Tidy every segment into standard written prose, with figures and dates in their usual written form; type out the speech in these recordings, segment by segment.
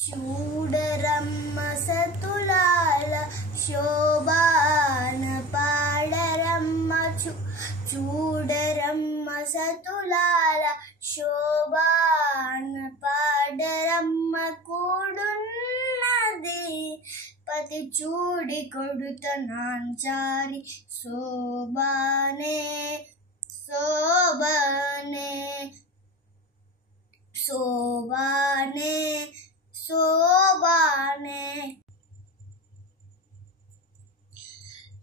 చూడరమ్మ సతులాల శోభాన పాడరమ్మ చూడరమ్మ సతులాల శోభాన పాడరమ్మ కూడున్నది పతి చూడి కొడుత నాంచారి శోభానే శోభానే శోభానే శోభానే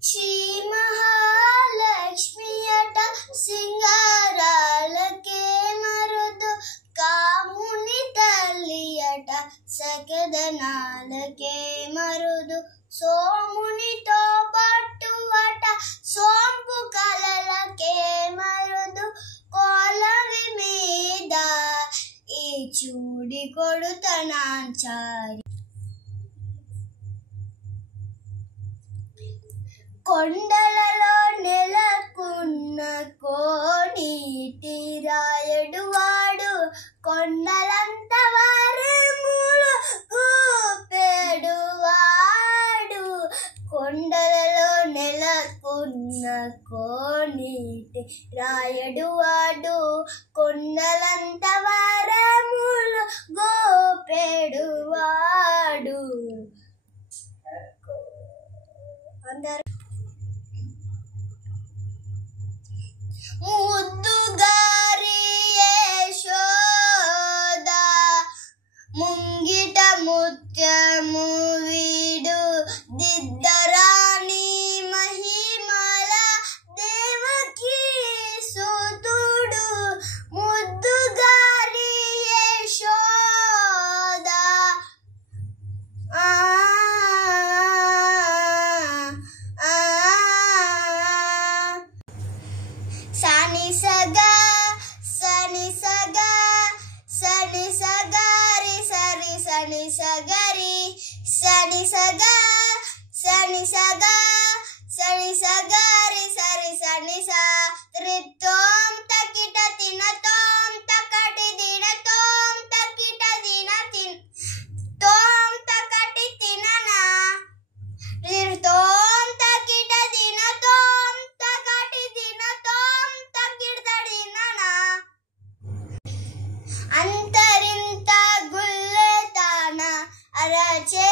శ్రీ మహాలక్ష్మి అట సింగారాలకే మరుదు కాముని తల్లి అట సకదనాలకే మరుదు సోమునితో పట్టు అట సోంపు కలలకే మరుదు కోలవి మీద ఈ చూడి కొడుతనాంచారి కొండలలో నెలకున్న కోనీటి రాయడు వాడు కొండలంత వారములు కూపెడు వాడు కొండలలో నెలకున్న కోనీటి రాయడు వాడు కొండలంత వారములు గోపెడు వాడు అందరూ ముద్దుగారి యశోద ముంగిట ముత్యము వీడు దిద్దరాణి మహిమల దేవకీ సుతుడు ముద్దుగారి యశోద సని సగా సని సగా సని సగారి సరి సని సగరి సని సగా సని సగా సని సగారి సరి సని సా త్రితోం తకిట తినతోం తకటి దినతోం తకిట దిన తిన్ తోం తకటి తిననా త్రితోం తకిట దినతోం తకటి దినతోం తకిటదిననా అంతరింత గుల్లెతాన అరచే